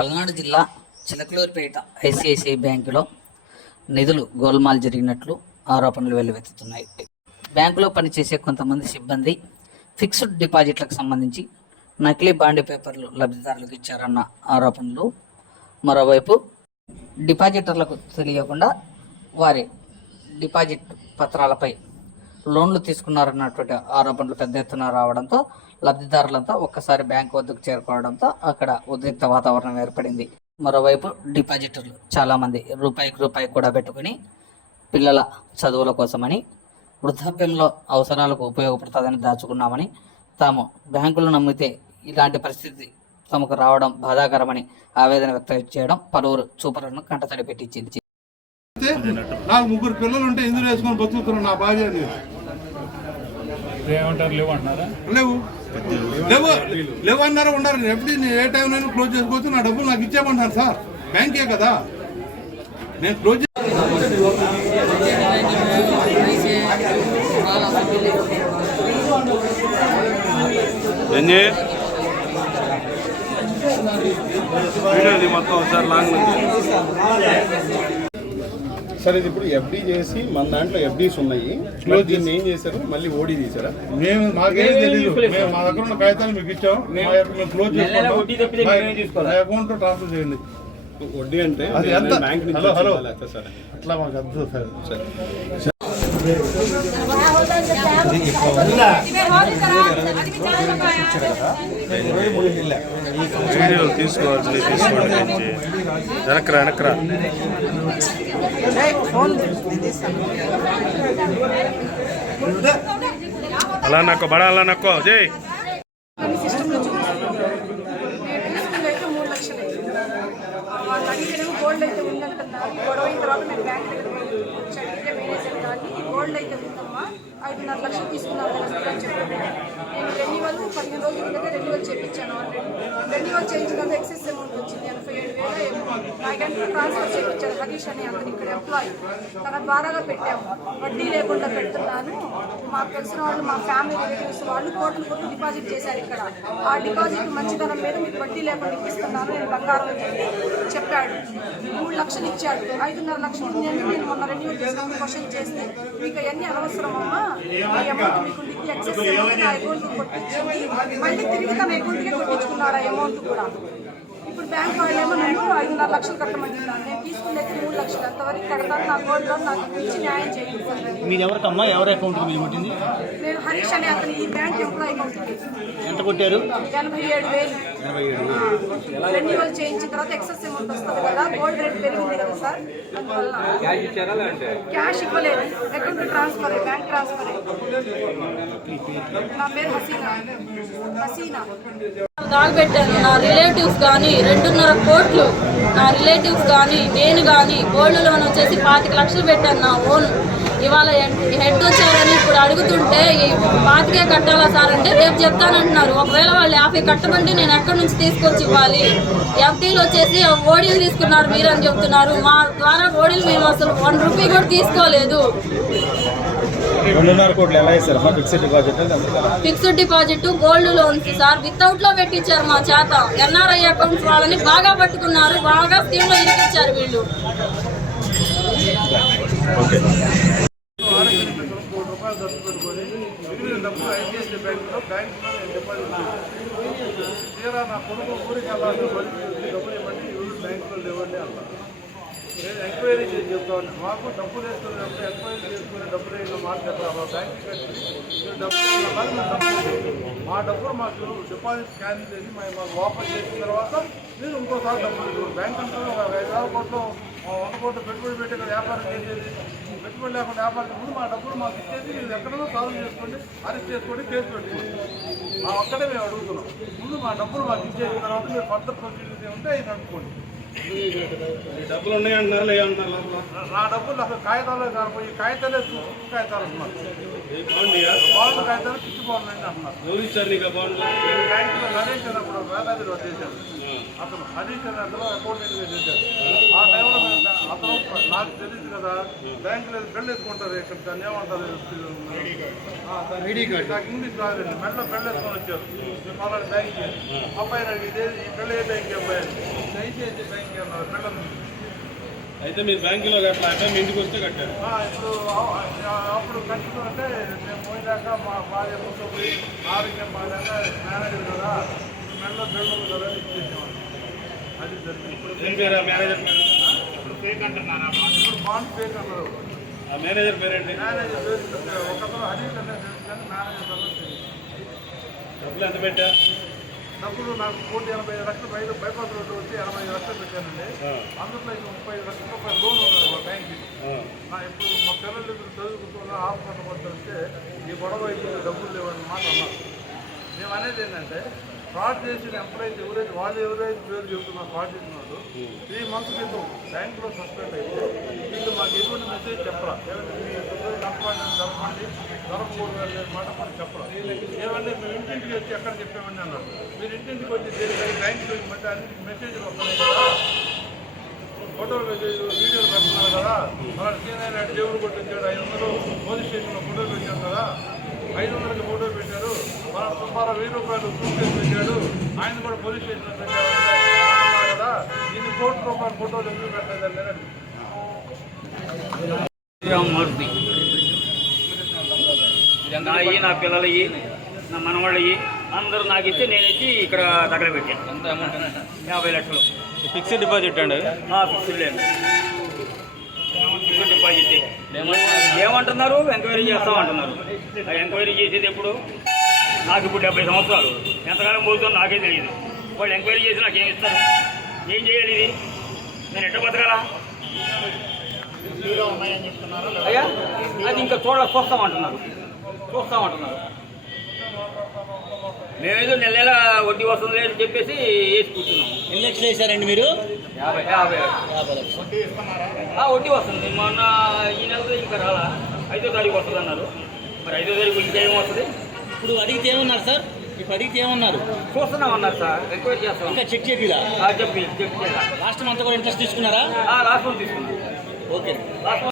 పల్నాడు జిల్లా చిలకలూరిపేట ఐసిఐసిఐ బ్యాంకులో నిధులు గోల్మాల్ జరిగినట్లు ఆరోపణలు వెల్లువెత్తుతున్నాయి. బ్యాంకులో పనిచేసే కొంతమంది సిబ్బంది ఫిక్స్డ్ డిపాజిట్లకు సంబంధించి నకిలీ బాండ్ పేపర్లు లబ్ధిదారులకు ఇచ్చారన్న ఆరోపణలు. మరోవైపు డిపాజిటర్లకు తెలియకుండా వారి డిపాజిట్ పత్రాలపై లోన్లు తీసుకున్నారన్నటువంటి ఆరోపణలు పెద్ద ఎత్తున రావడంతో లబ్ధిదారులంతా ఒక్కసారి బ్యాంకు వద్దకు చేరుకోవడంతో అక్కడ ఉద్రిక్త వాతావరణం ఏర్పడింది. మరోవైపు డిపాజిటర్లు చాలామంది రూపాయి కూడా పెట్టుకుని పిల్లల చదువుల కోసమని, వృద్ధాప్యంలో అవసరాలకు ఉపయోగపడుతుందని దాచుకున్నామని, తాము బ్యాంకులు నమ్మితే ఇలాంటి పరిస్థితి తమకు రావడం బాధాకరమని ఆవేదన వ్యక్తం చేయడం పలువురు చూపరులను కంటతడి పెట్టించింది. నాకు 3 పిల్లలు ఉంటే ఇందులో వేసుకొని బతుకుతున్నాను. నా భార్య లేవు అన్నారా ఉండరు. ఎప్పుడు ఏ టైంలో క్లోజ్ చేసుకోవచ్చు. నా డబ్బులు నాకు ఇచ్చేయమంటారు సార్. బ్యాంకే కదా నేను క్లోజ్ మొత్తం సార్ లాంగ్ సార్. ఇది ఇప్పుడు ఎఫ్డీ చేసి మన దాంట్లో ఎఫ్డీస్ ఉన్నాయి. దీన్ని ఏం చేశారు? మళ్ళీ ఓడి తీసారా? మేము మాకేం తెలియదు. మేము మా దగ్గర ఉన్న కాగితాలు మీకు ఇచ్చాం. మేము క్లోజ్ చేసుకుంటాం. అకౌంట్ ట్రాన్స్ఫర్ చేయండి. వడ్డీ అంటే బ్యాంక్ నుంచి హలో సార్ అట్లా మాకు అర్థం సార్. తీసుకోవాలి వెనకరా అలా నక్కో బడా అలా నక్కో జై గోల్డ్ అయితే ఉందంటున్నారు. గొడవ అయిన తర్వాత మేము బ్యాంక్ దగ్గర అడిగితే మేనేజర్ కానీ గోల్డ్ అయితే ఉందమ్మా 5.5 లక్షలు తీసుకున్నారు అని చెప్పాను. నేను రెన్యువల్ 15 రోజుల కింద రెన్యువల్ చేయించాను. రెన్యువల్ చేయించిన తర్వాత ఎక్సెస్ అమౌంట్ వచ్చింది 87,000. నా అకౌంట్లో ట్రాన్స్ఫర్ చేయించాను. హరీష్ అని అతను ఇక్కడ ఎంప్లాయీ, తన ద్వారాగా పెట్టాము. వడ్డీ లేకుండా పెడుతున్నాను. మాకు తెలిసిన వాళ్ళు, మా ఫ్యామిలీ రిలేటివ్స్ వాళ్ళు కోట్లు డిపాజిట్ చేశారు ఇక్కడ. ఆ డిపాజిట్ మంచితనం మీద మీకు వడ్డీ లేకుండా ఇప్పిస్తున్నాను నేను బంగారం అని చెప్పాడు. 3 లక్షలు ఇచ్చాడు. 5.5 లక్షలు నేను మొన్న రెన్యూవల్ చేసుకుని క్వశ్చన్ చేస్తే మీకు అవన్నీ అనవసరం అమ్మా, ఈ అమౌంట్ మీకు ఎక్సెస్ అమౌంట్ ఆ అకౌంట్ కొట్టించింది. మళ్ళీ తిరిగి తన అకౌంట్కే కొట్టించుకున్నాడు ఆ అమౌంట్ కూడా. ఇప్పుడు బ్యాంక్ వాళ్ళేమో నేను 5.5 లక్షలు కట్టమంటున్నాను. నేను తీసుకునేది 3 లక్షలు. అంతవరకు కడతాను. నా గోల్డ్ లోన్ నాకు ఇచ్చి న్యాయం చేయండి. మీరు ఎవరికమ్మా ఎవరి అకౌంట్ మీరు కొట్టింది? నేను హరీష్ అనే అతను ఈ బ్యాంక్ ఎంప్లాయీ అకౌంట్ ఎంత కొట్టారు? 87,000. రెన్యువల్ చేయించిన తర్వాత ఎక్సెస్ అమౌంట్ వస్తుంది కదా, గోల్డ్ రేట్ పెరిగింది కదా సార్, అందువల్ల క్యాష్ ఇవ్వలేదు. Account transfer bank transfer. నా పేరు హసీనా. దాగబెట్టాను. నా రిలేటివ్స్ కానీ 2.5 కోట్లు, నా రిలేటివ్స్ కానీ నేను కానీ గోల్డ్ లోన్ వచ్చేసి 25 లక్షలు పెట్టాను నా ఓన్. ఇవాళ హెడ్ వచ్చారని ఇప్పుడు అడుగుతుంటే 25 కట్టాలా సార్ అంటే రేపు చెప్తానంటున్నారు. ఒకవేళ వాళ్ళు 50 కట్టమంటే నేను ఎక్కడి నుంచి తీసుకొచ్చి ఇవ్వాలి? ఎఫ్డీలు వచ్చేసి ఓడీలు తీసుకున్నారు మీరు అని చెప్తున్నారు. మా ద్వారా ఓడీలు మేము అసలు 1 రూపీ కూడా తీసుకోలేదు. 2.5 కోట్లు ఎలా ఇస్తారు? Fixed deposit gold loans sir without లో పెట్టించారు మా చేత. ఎన్ఆర్ఐ అకౌంట్స్ వాళ్ళని బాగా పట్టుకున్నారు. బాగా స్కీమ్ లో ఇరికిచ్చారు వీళ్ళు. రూపాయలు ఖర్చు పెట్టుకొని మిగిలిన డబ్బులు ఐసిఐసిఐ బ్యాంకులో డిపాజిట్ తీరా నా కొడుకు ఊరికి వెళ్ళాలి, డబ్బులు ఇవ్వండి, ఎవరు బ్యాంకులో లేవండి అన్నారు. నేను ఎంక్వైరీ చేసి చెప్తాను. మాకు డబ్బులు వేసుకునేటప్పుడు ఎంక్వైరీ చేసుకునే డబ్బులు వేసిన మాట చెప్పాలి. బ్యాంక్ కట్టి మా డబ్బులు మాకు డిపాజిట్ క్యాన్సిల్ చేసి మాకు వాపస్ చేసిన తర్వాత మీరు ఇంకోసారి డబ్బులు ఇవ్వండి. బ్యాంక్ అంతా 5,000 కోట్లు 100 కోట్లు పెట్టుబడి పెట్టి ఇక్కడ వ్యాపారం చేసేది. పెట్టుబడి లేకుండా వ్యాపారం ముందు మా డబ్బులు మాకు ఇచ్చేసి మీరు ఎక్కడో సాల్వ్ చేసుకోండి, అరెస్ట్ చేసుకోండి, కేసు పెట్టుకోండి. మా ఒక్కడే మేము అడుగుతున్నాం. ముందు మా డబ్బులు మాకు ఇచ్చేసిన తర్వాత మీరు ఫర్దర్ ప్రొసీజర్స్ ఏముంటే అవి నడుపుకోండి. డబ్బులు ఉన్నాయంటున్నారు లేదంటున్నారు? నా డబ్బులు అసలు కాగితాలు కాకపోయి కాగితాలే కాగితాలు అంటున్నారు. బాండ్లు కాగితాలు పిచ్చి బాండ్లు అంటున్నారు. ఎవరు ఇచ్చారు నీకు బాండ్లు? బ్యాంకులో నరేష్ అన్నప్పుడు వేలాది చేశారు. అతను హరీష్ అనే అతను అకౌంటెంట్గా చేశారు. ఆ టైంలో అతను నాకు తెలియదు కదా, బ్యాంకులో బెల్ వేసుకుంటారు. ఇక్కడ దాన్ని ఏమంటారు, నాకు ఇంగ్లీష్ రాదండి. మెడలో బెల్ వేసుకొని వచ్చారు. ఫలానా బ్యాంక్కి అబ్బాయి అడిగి ఈ బెల్ ఏ బ్యాంక్కి అబ్బాయి ఐసిఐసిఐ బ్యాంక్ అన్నారు పిల్లలు. అయితే మీరు బ్యాంకులో కట్టాలంటే మీ ఇంటికి వస్తే కట్టారు. ఇప్పుడు అప్పుడు కట్టుకుంటే మేము పోయినాక మా భార్య ముందు పోయి ఆరోగ్యం బాగాక మేనేజర్ కదా మెడలో బిల్లు కదా ఇచ్చేసేవాళ్ళు. అది జరిగింది. ఇప్పుడు ఏం పేరు ఆ మేనేజర్ పేరు? ఇప్పుడు ఫేక్ అంటున్నారు. ఇప్పుడు బాండ్ ఫేక్ అన్నారు. ఆ మేనేజర్ పేరేంటి? మేనేజర్ పేరు ఒకప్పుడు అడిగి కన్నా తెలుసు కానీ మేనేజర్ పేరు తెలియదు. డబ్బులు ఎంత పెట్టా? డబ్బులు నాకు 1,85 లక్షలు బైపాస్ రోడ్డు వచ్చి 85 లక్షలు పెట్టానండి. ఆ. అందులో ఇంక 35 లక్షల రూపాయలు లోన్ ఉన్నది మా బ్యాంక్కి. ఆ. ఇప్పుడు మా పిల్లలు చదువుకుంటున్న హాస్పిటల్ వస్తే ఈ గొడవ అయితే డబ్బులు లేవని మాట అన్నారు. మేము అనేది ఏంటంటే ఫ్రాడ్ చేసిన ఎంప్లాయీస్ ఎవరైతే పేరు చెబుతున్నారు ఫ్రాడ్ చేసిన వాళ్ళు 3 months క్రితం బ్యాంకులో సస్పెండ్ అయితే వీళ్ళు మాకు ఎటువంటి మెసేజ్ చెప్పరా. ఏమంటే మీ జరపండి జరపకూడదు మాట కూడా చెప్పరా. ఏమంటే మేము ఇంటింటికి వచ్చి ఎక్కడ చెప్పామని అన్నారు. మీరు ఇంటింటికి వచ్చి బ్యాంకులో మధ్య అన్ని మెసేజ్లు వస్తున్నాయి కదా, ఫోటోలు వీడియోలు పెడుతున్నారు కదా. అలా సీనియర్ నాయుడు జేబులు కొట్టించాడు 500 పోలీస్ స్టేషన్లో ఫోటోలు పెట్టారు కదా, 500కి ఫోటో పెట్టారు. మన సుమారు 1000 రూపాయలు సూట్ పెట్టాడు, ఆయన కూడా పోలీస్ స్టేషన్లో పెట్టారు కదా. ఇది ₹1 కోటి ఫోటోలు ఎందుకు పెట్టలేదండి? మారుతి నా పిల్లలవి నా మనవాళ్ళవి అందరూ నాకు ఇస్తే నేను ఇచ్చి ఇక్కడ దగ్గర పెట్టాను. ఎంత అమౌంట్? 50 లక్షలు. ఫిక్స్డ్ డిపాజిట్ అండి? ఫిక్స్డ్ లేదు, ఫిక్స్డ్ డిపాజిట్. ఏమంటున్నారు? ఎంక్వైరీ చేస్తామంటున్నారు. ఆ ఎంక్వైరీ చేసేది ఎప్పుడు? నాకు ఇప్పుడు 70 సంవత్సరాలు. ఎంతకాలం పోతుందో నాకే తెలియదు. వాళ్ళు ఎంక్వైరీ చేసి నాకు ఏమి ఇస్తారు? ఏం చేయాలి? ఇది నేను ఎట్ట బతకాలా? అయ్యా అది ఇంకా చూస్తామంటున్నారు. మేమేదో నెల వడ్డీ వస్తుంది అని చెప్పేసి వేసి కూర్చున్నాం. ఎన్ని లక్షలు వేసారండి మీరు? 50 లక్షలు. వడ్డీ వస్తుంది. మొన్న ఈ నెలలో ఇంకా రాలా, 5వ తారీఖు వస్తుంది అన్నారు. మరి 5వ తారీఖు ఇంకేం వస్తుంది? ఇప్పుడు అడిగితే ఏమన్నారు సార్? ఇప్పుడు అడిగితే ఏమన్నారు? చూస్తున్నామన్నారు సార్, ఎంక్వైరీ చేస్తాం. ఇంకా చెక్ చేయదా? చెక్ చేయాలి. లాస్ట్ మంత్ కూడా ఇంట్రెస్ట్ తీసుకున్నారా? లాస్ట్ మంత్ తీసుకున్నాం. ఓకే. లాస్ట్